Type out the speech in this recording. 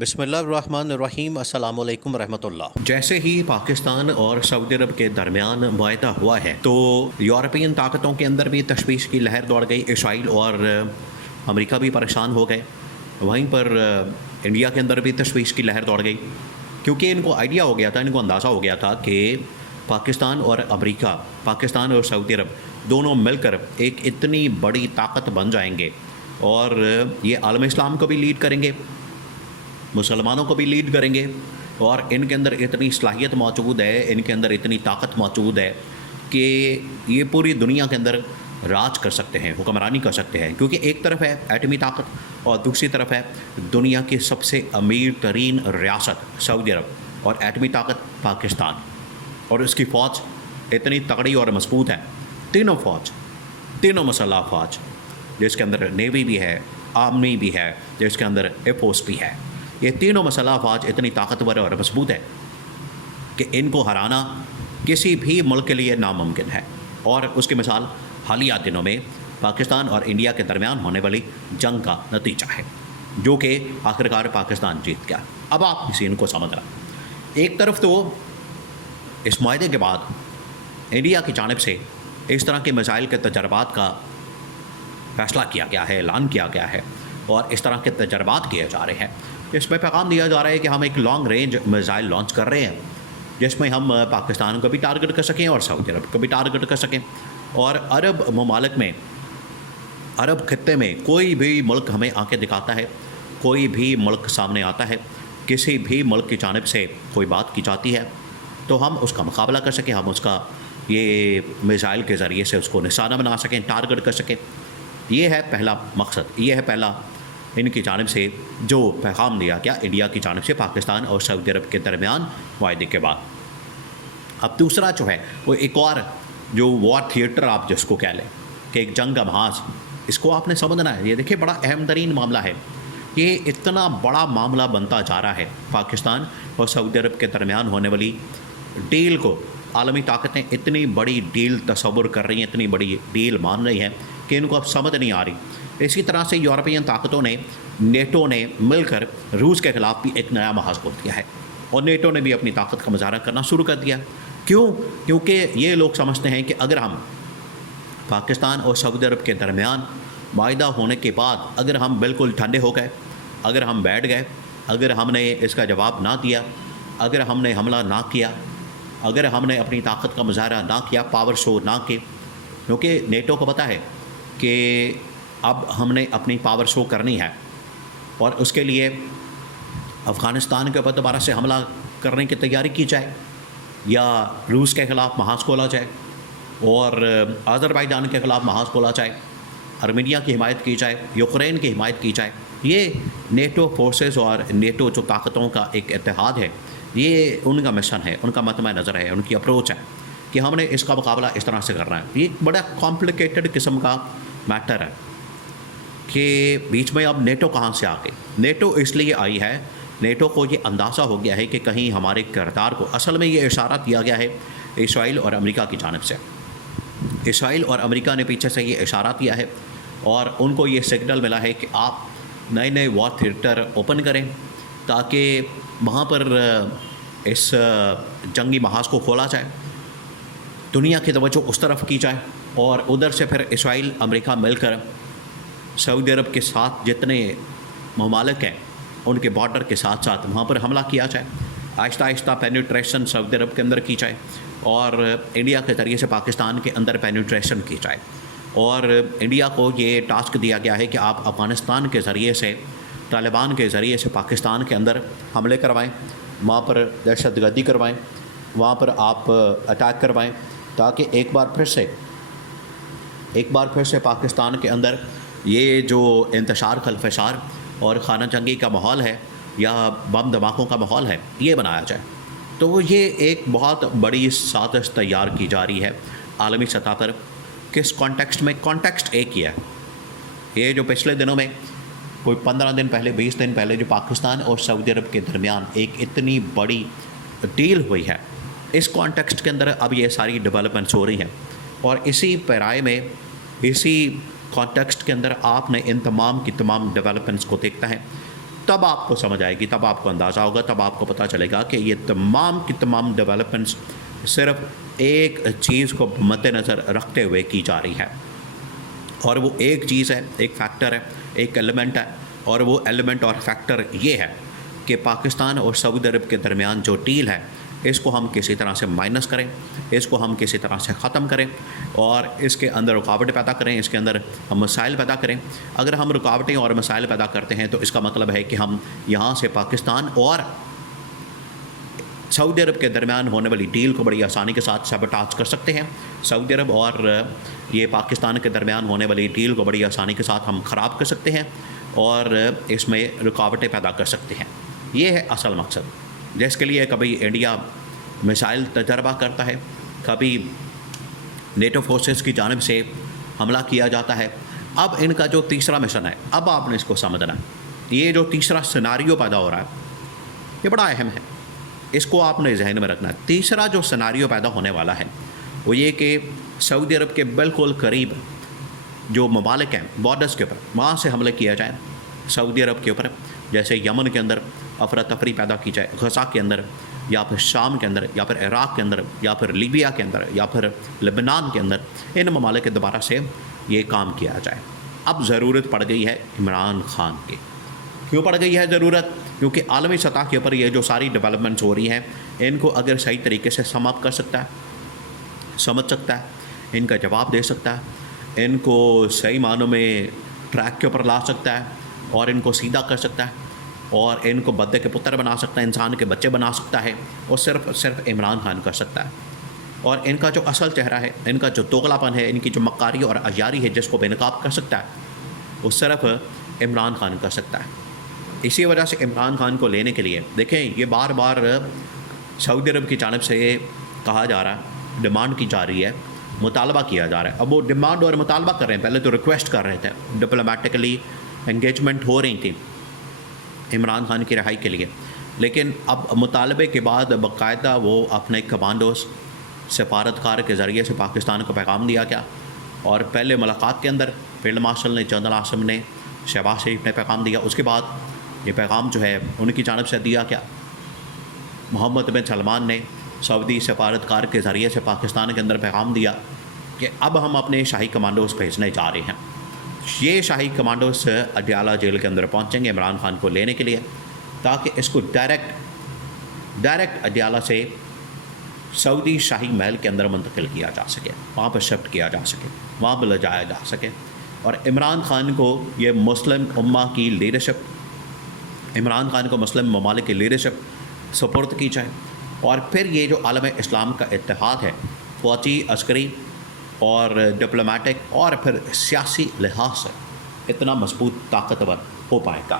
بسم اللہ الرحمن الرحیم، السلام علیکم ورحمۃ اللہ۔ جیسے ہی پاکستان اور سعودی عرب کے درمیان معاہدہ ہوا ہے تو یورپین طاقتوں کے اندر بھی تشویش کی لہر دوڑ گئی، اسرائیل اور امریکہ بھی پریشان ہو گئے، وہیں پر انڈیا کے اندر بھی تشویش کی لہر دوڑ گئی، کیونکہ ان کو آئیڈیا ہو گیا تھا، ان کو اندازہ ہو گیا تھا کہ پاکستان اور امریکہ، پاکستان اور سعودی عرب دونوں مل کر ایک اتنی بڑی طاقت بن جائیں گے اور یہ عالم اسلام کو بھی لیڈ کریں گے، مسلمانوں کو بھی لیڈ کریں گے، اور ان کے اندر اتنی صلاحیت موجود ہے، ان کے اندر اتنی طاقت موجود ہے کہ یہ پوری دنیا کے اندر راج کر سکتے ہیں، حکمرانی کر سکتے ہیں، کیونکہ ایک طرف ہے ایٹمی طاقت اور دوسری طرف ہے دنیا کی سب سے امیر ترین ریاست سعودی عرب، اور ایٹمی طاقت پاکستان، اور اس کی فوج اتنی تگڑی اور مضبوط ہے، تینوں مسلح فوج، جس کے اندر نیوی بھی ہے، آرمی بھی ہے، جس کے اندر ایئر فورس بھی ہے، یہ تینوں مسلح فوج اتنی طاقتور اور مضبوط ہے کہ ان کو ہرانا کسی بھی ملک کے لیے ناممکن ہے، اور اس کی مثال حالیہ دنوں میں پاکستان اور انڈیا کے درمیان ہونے والی جنگ کا نتیجہ ہے، جو کہ آخرکار پاکستان جیت گیا۔ اب آپ اسی ان کو سمجھ رہا، ایک طرف تو اس معاہدے کے بعد انڈیا کی جانب سے اس طرح کے میزائل کے تجربات کا فیصلہ کیا گیا ہے، اعلان کیا گیا ہے، اور اس طرح کے تجربات کیے جا رہے ہیں، اس میں پیغام دیا جا رہا ہے کہ ہم ایک لانگ رینج میزائل لانچ کر رہے ہیں، جس میں ہم پاکستان کو بھی ٹارگٹ کر سکیں اور سعودی عرب کو بھی ٹارگٹ کر سکیں، اور عرب ممالک میں، عرب خطے میں کوئی بھی ملک ہمیں آ کے دکھاتا ہے، کوئی بھی ملک سامنے آتا ہے، کسی بھی ملک کی جانب سے کوئی بات کی جاتی ہے تو ہم اس کا مقابلہ کر سکیں، ہم اس کا یہ میزائل کے ذریعے سے اس کو نشانہ بنا سکیں، ٹارگٹ کر سکیں۔ یہ ہے پہلا مقصد، یہ ہے پہلا ان کی جانب سے جو پیغام دیا گیا انڈیا کی جانب سے پاکستان اور سعودی عرب کے درمیان معاہدے کے بعد۔ اب دوسرا جو ہے وہ ایک اور جو وار تھیٹر آپ جس کو کہہ لیں کہ ایک جنگ کا محاذ، اس کو آپ نے سمجھنا ہے۔ یہ دیکھیں بڑا اہم ترین معاملہ ہے، یہ اتنا بڑا معاملہ بنتا جا رہا ہے، پاکستان اور سعودی عرب کے درمیان ہونے والی ڈیل کو عالمی طاقتیں اتنی بڑی ڈیل تصور کر رہی ہیں، اتنی بڑی ڈیل مان رہی ہیں کہ ان کو اب سمجھ نہیں آ رہی۔ اسی طرح سے یورپین طاقتوں نے، نیٹو نے مل کر روس کے خلاف بھی ایک نیا محاذ کھول دیا ہے، اور نیٹو نے بھی اپنی طاقت کا مظاہرہ کرنا شروع کر دیا۔ کیونکہ یہ لوگ سمجھتے ہیں کہ اگر ہم پاکستان اور سعودی عرب کے درمیان معاہدہ ہونے کے بعد اگر ہم بالکل ٹھنڈے ہو گئے، اگر ہم بیٹھ گئے، اگر ہم نے اس کا جواب نہ دیا، اگر ہم نے حملہ نہ کیا، اگر ہم نے اپنی طاقت کا مظاہرہ نہ کیا، پاور شو نہ کی، کیونکہ نیٹو کو پتہ ہے کہ اب ہم نے اپنی پاور شو کرنی ہے، اور اس کے لیے افغانستان کے اوپر دوبارہ سے حملہ کرنے کی تیاری کی جائے، یا روس کے خلاف محاذ کھولا جائے، اور آذربائیجان کے خلاف محاذ کھولا جائے، ارمینیا کی حمایت کی جائے، یوکرین کی حمایت کی جائے۔ یہ نیٹو فورسز اور نیٹو جو طاقتوں کا ایک اتحاد ہے، یہ ان کا مشن ہے، ان کا مطمع نظر ہے، ان کی اپروچ ہے کہ ہم نے اس کا مقابلہ اس طرح سے کرنا ہے۔ یہ ایک بڑا کمپلیکیٹڈ قسم کا میٹر ہے کہ بیچ میں اب نیٹو کہاں سے آ گئی۔ نیٹو اس لیے آئی ہے، نیٹو کو یہ اندازہ ہو گیا ہے کہ کہیں ہمارے کردار کو، اصل میں یہ اشارہ دیا گیا ہے اسرائیل اور امریکہ کی جانب سے، اسرائیل اور امریکہ نے پیچھے سے یہ اشارہ دیا ہے، اور ان کو یہ سگنل ملا ہے کہ آپ نئے نئے وار تھیٹر اوپن کریں تاکہ وہاں پر اس جنگی محاذ کو کھولا جائے، دنیا کی توجہ اس طرف کی جائے، اور ادھر سے پھر اسرائیل امریکہ مل کر سعودی عرب کے ساتھ جتنے ممالک ہیں ان کے بارڈر کے ساتھ ساتھ وہاں پر حملہ کیا جائے، آہستہ آہستہ پینیٹریشن سعودی عرب کے اندر کی جائے، اور انڈیا کے ذریعے سے پاکستان کے اندر پینیٹریشن کی جائے، اور انڈیا کو یہ ٹاسک دیا گیا ہے کہ آپ افغانستان کے ذریعے سے، طالبان کے ذریعے سے پاکستان کے اندر حملے کروائیں، وہاں پر دہشت گردی کروائیں، وہاں پر آپ اٹیک کروائیں، تاکہ ایک بار پھر سے پاکستان کے اندر یہ جو انتشار خلفشار اور خانہ جنگی کا ماحول ہے یا بم دھماکوں کا ماحول ہے یہ بنایا جائے۔ تو یہ ایک بہت بڑی سازش تیار کی جا رہی ہے عالمی سطح پر۔ کس کانٹیکسٹ میں؟ کانٹیکسٹ ایک ہی ہے، یہ جو پچھلے دنوں میں کوئی 15 دن پہلے، 20 دن پہلے جو پاکستان اور سعودی عرب کے درمیان ایک اتنی بڑی ڈیل ہوئی ہے، اس کانٹیکسٹ کے اندر اب یہ ساری ڈیولپمنٹس ہو رہی ہیں، اور اسی پیرائے میں، اسی کانٹیکسٹ کے اندر آپ نے ان تمام کی تمام ڈیولپمنٹس کو دیکھتا ہے تب آپ کو سمجھ آئے گی، تب آپ کو اندازہ ہوگا، تب آپ کو پتہ چلے گا کہ یہ تمام کی تمام ڈیولپمنٹس صرف ایک چیز کو مد نظر رکھتے ہوئے کی جا رہی ہے، اور وہ ایک چیز ہے، ایک فیکٹر ہے، ایک ایلیمنٹ ہے، اور وہ ایلیمنٹ اور فیکٹر یہ ہے کہ پاکستان اور سعودی عرب کے درمیان جو ڈیل ہے اس کو ہم کسی طرح سے مائنس کریں، اس کو ہم کسی طرح سے ختم کریں، اور اس کے اندر رکاوٹ پیدا کریں، اس کے اندر ہم مسائل پیدا کریں۔ اگر ہم رکاوٹیں اور مسائل پیدا کرتے ہیں تو اس کا مطلب ہے کہ ہم یہاں سے پاکستان اور سعودی عرب کے درمیان ہونے والی ڈیل کو بڑی آسانی کے ساتھ سیبوٹاج کر سکتے ہیں۔ سعودی عرب اور یہ پاکستان کے درمیان ہونے والی ڈیل کو بڑی آسانی کے ساتھ ہم خراب کر سکتے ہیں اور اس میں رکاوٹیں پیدا کر سکتے ہیں۔ یہ ہے اصل مقصد، جس کے لیے کبھی انڈیا میزائل تجربہ کرتا ہے، کبھی نیٹو فورسز کی جانب سے حملہ کیا جاتا ہے۔ اب ان کا جو تیسرا مشن ہے، اب آپ نے اس کو سمجھنا ہے، یہ جو تیسرا سیناریو پیدا ہو رہا ہے یہ بڑا اہم ہے، اس کو آپ نے ذہن میں رکھنا ہے۔ تیسرا جو سیناریو پیدا ہونے والا ہے وہ یہ کہ سعودی عرب کے بالکل قریب جو ممالک ہیں بارڈرز کے اوپر، وہاں سے حملے کیا جائے سعودی عرب کے اوپر، جیسے یمن کے اندر افراتفری پیدا کی جائے، غزہ کے اندر، یا پھر شام کے اندر، یا پھر عراق کے اندر، یا پھر لیبیا کے اندر، یا پھر لبنان کے اندر، ان ممالک کے دوبارہ سے یہ کام کیا جائے۔ اب ضرورت پڑ گئی ہے عمران خان کی۔ کیوں پڑ گئی ہے ضرورت؟ کیونکہ عالمی سطح کے اوپر یہ جو ساری ڈیولپمنٹس ہو رہی ہیں ان کو اگر صحیح طریقے سے سم اپ کر سکتا ہے، سمجھ سکتا ہے، ان کا جواب دے سکتا ہے، ان کو صحیح معنوں میں ٹریک کے اوپر لا سکتا ہے اور ان کو سیدھا کر سکتا ہے اور ان کو بدے کے پتر بنا سکتا ہے، انسان کے بچے بنا سکتا ہے، اور صرف عمران خان کر سکتا ہے۔ اور ان کا جو اصل چہرہ ہے، ان کا جو دوغلا پن ہے، ان کی جو مکاری اور عیاری ہے جس کو بے نقاب کر سکتا ہے، وہ صرف عمران خان کر سکتا ہے۔ اسی وجہ سے عمران خان کو لینے کے لیے دیکھیں یہ بار بار سعودی عرب کی جانب سے کہا جا رہا ہے، ڈیمانڈ کی جا رہی ہے، مطالبہ کیا جا رہا ہے۔ اب وہ ڈیمانڈ اور مطالبہ کر رہے ہیں، پہلے تو ریکویسٹ کر رہے تھے، ڈپلومیٹکلی انگیجمنٹ ہو رہی تھی عمران خان کی رہائی کے لیے، لیکن اب مطالبے کے بعد باقاعدہ وہ اپنے کمانڈوز سفارتکار کے ذریعے سے پاکستان کو پیغام دیا گیا، اور پہلے ملاقات کے اندر فیلڈ مارشل نے، جنرل عاصم نے، شہباز شریف نے پیغام دیا، اس کے بعد یہ پیغام جو ہے ان کی جانب سے دیا گیا، محمد بن سلمان نے سعودی سفارتکار کے ذریعے سے پاکستان کے اندر پیغام دیا کہ اب ہم اپنے شاہی کمانڈوز بھیجنے جا رہے ہیں۔ یہ شاہی کمانڈوز اڈیالہ جیل کے اندر پہنچیں گے عمران خان کو لینے کے لیے، تاکہ اس کو ڈائریکٹ اڈیالہ سے سعودی شاہی محل کے اندر منتقل کیا جا سکے، وہاں پر شفٹ کیا جا سکے، وہاں پر لے جایا جا سکے، اور عمران خان کو یہ مسلم امہ کی لیڈرشپ، عمران خان کو مسلم ممالک کی لیڈرشپ سپرد کی جائے، اور پھر یہ جو عالم اسلام کا اتحاد ہے، فوجی، عسکری اور ڈپلومیٹک اور پھر سیاسی لحاظ سے اتنا مضبوط، طاقتور ہو پائے گا۔